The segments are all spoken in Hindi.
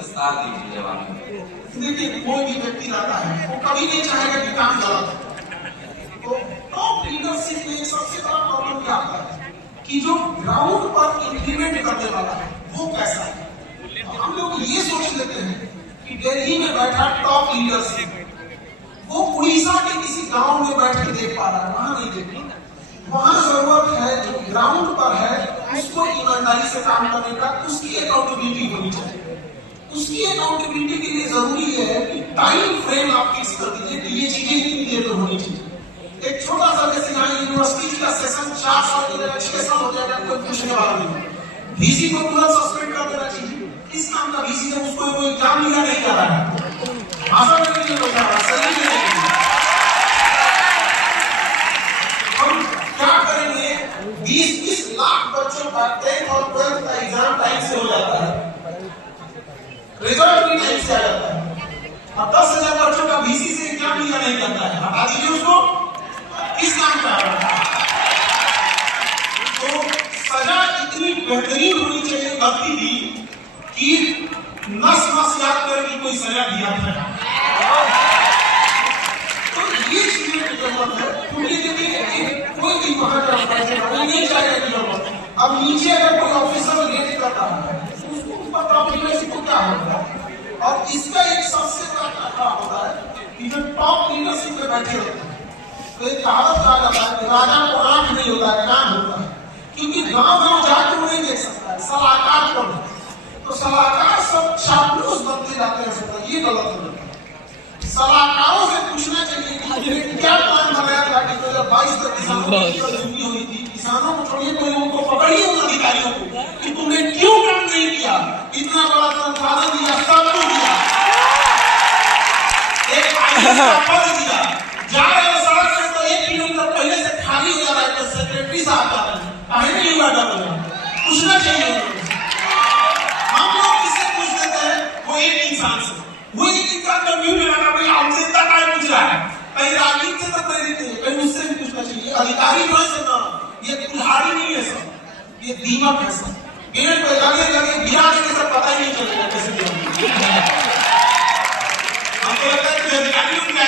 विस्तार दीजिए जवाब में। देखिए कोई भी व्यक्ति रहता है वो कभी नहीं चाहेगा कि काम गलत हो। तो टॉप लीडरशिप में सबसे बड़ा प्रॉब्लम क्या आता है कि जो ग्राउंड पर इंप्लीमेंट करने वाला है वो कैसा है। हम लोग ये सोच लेते हैं कि दिल्ली में बैठा टॉप लीडरशिप वो उड़ीसा के किसी गांव में बैठ के देख पा रहा है, वहां नहीं देख पा। वहां जरूरत है जो ग्राउंड पर है उसको ईमानदारी से काम करने का, उसकी अकाउंटेबिलिटी होनी चाहिए। उसकी अकाउंटेबिलिटी के लिए जरूरी है कि टाइम फ्रेम आप फिक्स कर दीजिए कि ये चीजें इतनी देर में होनी चाहिए। एक छोटा सा जैसे यहाँ यूनिवर्सिटी का सेशन 4 साल हो जाएगा, 6 साल हो जाएगा, कोई पूछने वाला नहीं। वीसी को तुरंत सस्पेंड कर देना चाहिए। इस काम का वीसी है, उसको कोई एग्जाम लिखा नहीं कर रहा है, भाषा में नहीं हो रहा है, सही नहीं। हम क्या करेंगे, 20-20 लाख बच्चों का 10th और 12th का एग्जाम टाइम से हो जाता है, रिजल्ट भी टाइम से आ जाता है। अब 10,000 बच्चों का वीसी से एग्जाम लिखा नहीं जाता है, हटा दीजिए उसको। किस काम का तो सजा इतनी बेहतरीन होनी चाहिए गलती की कि नस नस याद करके कोई सजा दिया था। तो ये चीजें की जरूरत है, क्योंकि देखिए कोई भी वहां का नहीं चाहेगा कि जरूरत। अब नीचे अगर कोई ऑफिसर लेट कर रहा है उसको ऊपर टॉप लीडरशिप को क्या होगा। और इसका एक सबसे बड़ा खतरा होता है कि जो टॉप लीडरशिप पे बैठे होते हैं तो एक कहावत कहा जाता है राजा को आंख नहीं होता है, कान होता है। क्योंकि गांव जाके वो नहीं देख सकता है, सलाहकार कौन है। तो सलाहकार सब चापलूस बनते जाते हैं, सब ये गलत है। सलाहकारों से पूछना चाहिए कि क्या प्लान बनाया था कि 2022 तक किसानों की जिंदगी हुई थी। किसानों को छोड़िए, कोई उनको पकड़िए उन अधिकारियों को कि तुमने क्यों काम नहीं किया, इतना बड़ा संसाधन दिया, सब कुछ दिया, एक आईएएस का पद दिया, जा रहे हो सड़क से तो 1 किलोमीटर पहले से खाली हो जा रहा है, तो सेक्रेटरी साहब जा रहे हैं, कहीं नहीं हुआ डर पूछना चाहिए। हम लोग किससे पूछ देते हैं, वो एक इंसान से। वो एक इंसान का व्यू लगाना, भाई हमसे इतना टाइम पूछ रहा है, कहीं राजनीति से तो प्रेरित नहीं है, कहीं उससे भी पूछना चाहिए। अधिकारी जो है सब ये कुल्हाड़ी नहीं है, सब ये दीमक है। सब पेड़ पे लगे लगे गिराने के सब पता ही नहीं चलेगा कैसे गिरा। हमको लगता है कि अधिकारी लोग क्या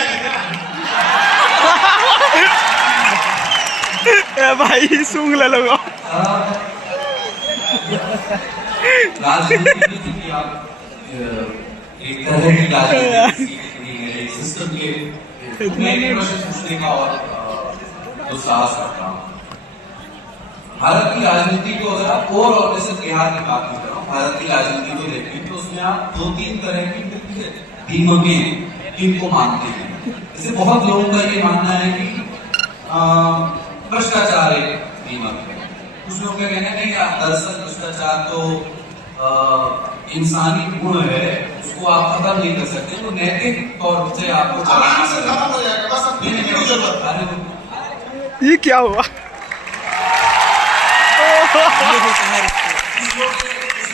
है भाई सूंघ ले लो। राजनीति की आप एक तरह की राजनीति एक सिस्टम के मैं एक प्रश्न पूछने का और दुस्साहस करता हूँ। भारत की राजनीति को अगर आप और जैसे बिहार की बात नहीं कर रहा हूँ, भारत की राजनीति को देखें तो उसमें आप 2-3 तरह की दीमकें इनको मानते हैं। जैसे बहुत लोगों का ये मानना है कि भ्रष्टाचार एक दीमक है। कुछ लोग क्या कहना नहीं, दरअसल भ्रष्टाचार तो इंसानी गुण है, उसको आप खत्म नहीं कर सकते, तो नैतिक तौर से आपको आराम से खत्म हो जाएगा, बस अब देने की जरूरत है। ये क्या हुआ। कुछ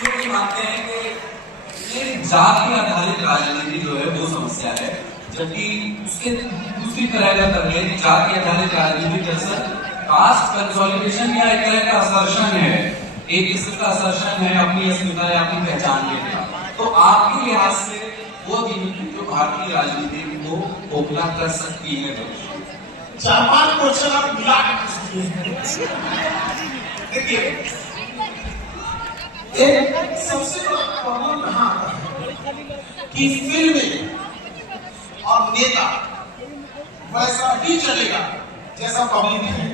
लोग ये मानते हैं कि ये जाति आधारित राजनीति जो है वो समस्या है, जबकि उसके दूसरी तरह का तर्क है कि जाति आधारित राजनीति दरअसल कास्ट कंसोलिडेशन या एक तरह का असर्शन है, एक किस्म का असर्शन है अपनी अस्मिता या अपनी पहचान लेने का। तो आपके लिहाज से वो दीमक जो भारतीय राजनीति को खोखला कर सकती है। 4-5 क्वेश्चन आप मिला के देखिए, एक सबसे बड़ा प्रॉब्लम कहाँ आता है कि फिल्में और नेता वैसा ही चलेगा जैसा पब्लिक है।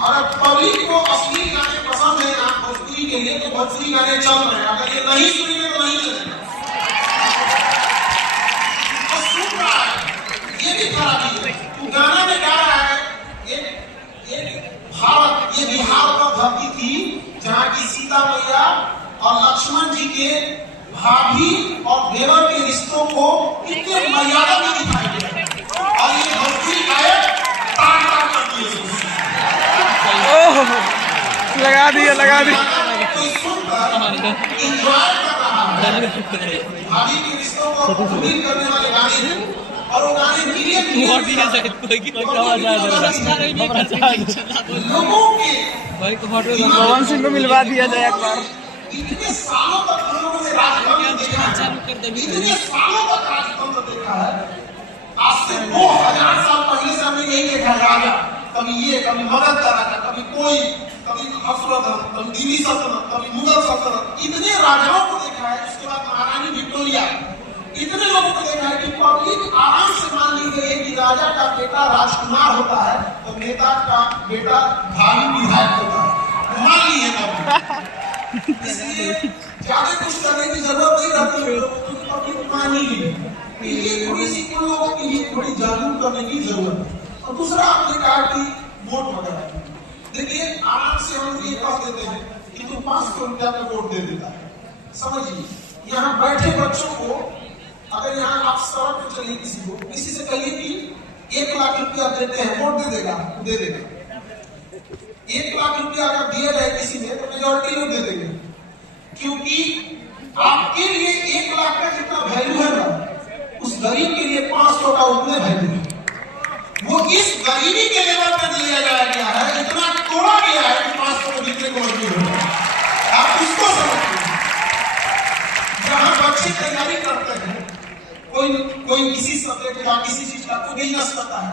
और पब्लिक को असली गाने पसंद है ना भोजपुरी के लिए, तो भोजपुरी गाने चल रहे हैं, अगर ये नहीं सुनेंगे तो नहीं चलेगा। तो सुन रहा है, ये भी खराबी है। तू गाना में गा रहा है, भारत ये बिहार का धरती थी जहाँ की सीता मैया और लक्ष्मण जी के भाभी और देवर के रिश्तों को इतने मर्यादा में दिखाई गया, और ये भोजपुरी गायक तार तार कर दिए। लगा दिया भाभी के रिश्तों को पूरी करने वाले गाने, और वो गाने पवन सिंह को मिलवा दिया जाए एक बार। इतने सालों तक हम लोगों ने इतने सालों तक राजतंत्र देखा है। आज से 2000 साल पहले से हमने यही देखा है, राजा कभी ये, कभी मगध का राजा, कभी कोई, कभी हर्षवर्धन, कभी दिल्ली सल्तनत, कभी मुगल सल्तनत, इतने राजाओं को देखा है। उसके बाद महारानी विक्टोरिया, इतने लोगों को देखा है कि पब्लिक आराम से मान ली गई है कि राजा का बेटा राजकुमार होता है तो नेता का बेटा भावी विधायक होता है, मान ली है कभी। इसलिए ज्यादा कुछ करने की जरूरत नहीं रहती है, पब्लिक मान ही ली। ये थोड़ी सी उन लोगों के लिए थोड़ी जागरूक करने की जरूरत है। और दूसरा आपने कहा कि वोट वगैरह, देखिए आराम से हम ये कह देते हैं कि तू 500 रुपया में वोट दे देता है। समझिए, यहाँ बैठे बच्चों को अगर यहाँ आप सड़क पे चलिए, किसी से कहिए कि 1 लाख रुपया देते हैं, वोट दे देगा, दे देगा। 1 लाख रुपया अगर दिया जाए किसी में तो मेजोरिटी लोग दे देंगे, क्योंकि आपके लिए 1 लाख का जितना वैल्यू है ना, उस गरीब के लिए 500 का उतने वैल्यू है। वो इस गरीबी के लेवल पर दिया गया है, इतना तोड़ा गया है कि 500 को जीतने को मजबूर हो। आप उसको समझिए। जहां बच्चे तैयारी करते हैं, कोई किसी सब्जेक्ट का, किसी चीज का कोई बिजनेस करता है,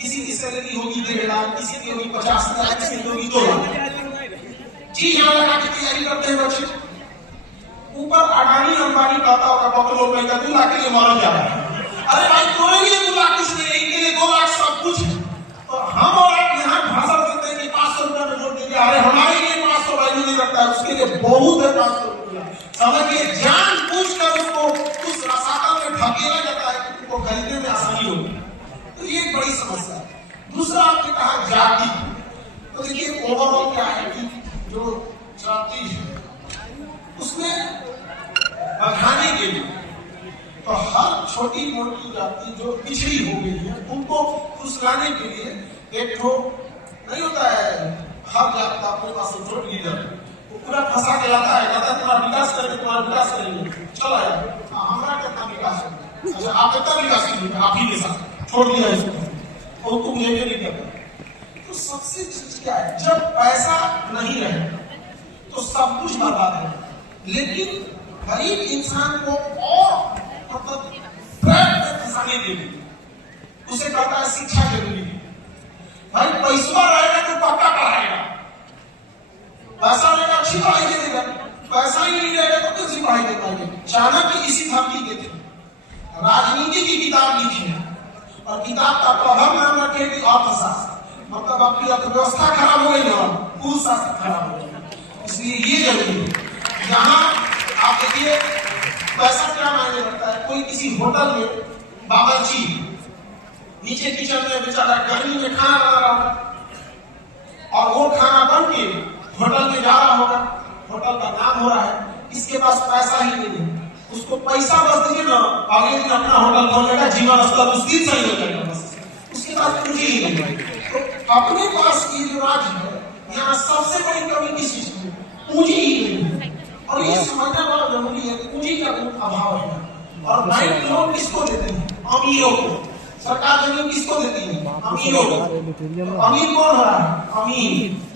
किसी की सैलरी होगी 1.5 लाख, किसी की होगी 50,000, किसी की होगी 2 लाख। जी यहाँ लगा के तैयारी करते हैं बच्चे। ऊपर अडानी अंबानी कहता होगा बकलो में 2 लाख के लिए मारा जा रहा है। अरे भाई तुम्हारे लिए 2 लाख कुछ नहीं, इनके लिए 2 लाख सब कुछ है। तो हम और आप यहाँ भाषण देते हैं कि 500 रुपया में वोट देंगे, अरे हमारे लिए 500 वैल्यू नहीं रखता है, उसके लिए बहुत है 500 रुपया। समझिए, जान पूछ कर उसको उस रसातल में ढकेला जाता है कि तुमको खरीदने में आसानी होगी। तो ये एक बड़ी समस्या है। दूसरा आपने कहा जाति, तो देखिए ओवरऑल क्या है कि जो जाति है उसमें बढ़ाने के लिए तो हर छोटी मोटी जाति जो पिछड़ी हो गई है उनको फुसलाने के लिए एक ठो नहीं होता है, हर जात का अपने पास एक ठो लीडर, वो पूरा फंसा के लाता है, कहता है तुम्हारा विकास करेंगे, तुम्हारा विकास करेंगे, चलो यार हमारा कितना विकास है, अच्छा आप कितना विकास कीजिए, आप ही के साथ छोड़ दिया इसको, और तुम ये नहीं करते। तो सबसे चीज क्या है, जब पैसा नहीं रहे तो सब कुछ बर्बाद है। लेकिन गरीब इंसान को और मतलब ट्रैप में फंसाने के लिए उसे कहता है शिक्षा जरूरी है। भाई पैसा रहेगा तो पक्का पढ़ाएगा, पैसा रहेगा अच्छी पढ़ाई दे देगा, पैसा ही नहीं रहेगा तो कैसी पढ़ाई दे पाएंगे। चाणक्य इसी धरती के थे, राजनीति की किताब लिखी है और किताब का कवर नाम रखे कि अर्थशास्त्र, मतलब आपकी अर्थव्यवस्था खराब हो गई ना, कुशासन खराब हो गई। इसलिए ये जरूरी है। यहाँ आप देखिए पैसा क्या मायने रखता है। कोई किसी होटल में बावर्ची नीचे किचन में बेचारा गर्मी में खाना बना रहा होगा और वो खाना बन के होटल में जा रहा होगा, होटल का नाम हो रहा है, इसके पास पैसा ही नहीं है, उसको पैसा बस दीजिए ना, अगले दिन अपना होटल खोल लेगा, जीवन स्तर उस दिन सही हो जाएगा, बस उसके पास पूंजी ही नहीं है। तो अपने पास ये जो राज्य है, यहाँ सबसे बड़ी कमी किस चीज की, पूंजी ही नहीं है। और ये समझना बड़ा जरूरी है, पूंजी का बहुत अभाव है। और बैंक लोन किसको देते हैं, अमीरों को। सरकार जमीन किसको देती है, अमीरों को। अमीर कौन हो रहा है, अमीर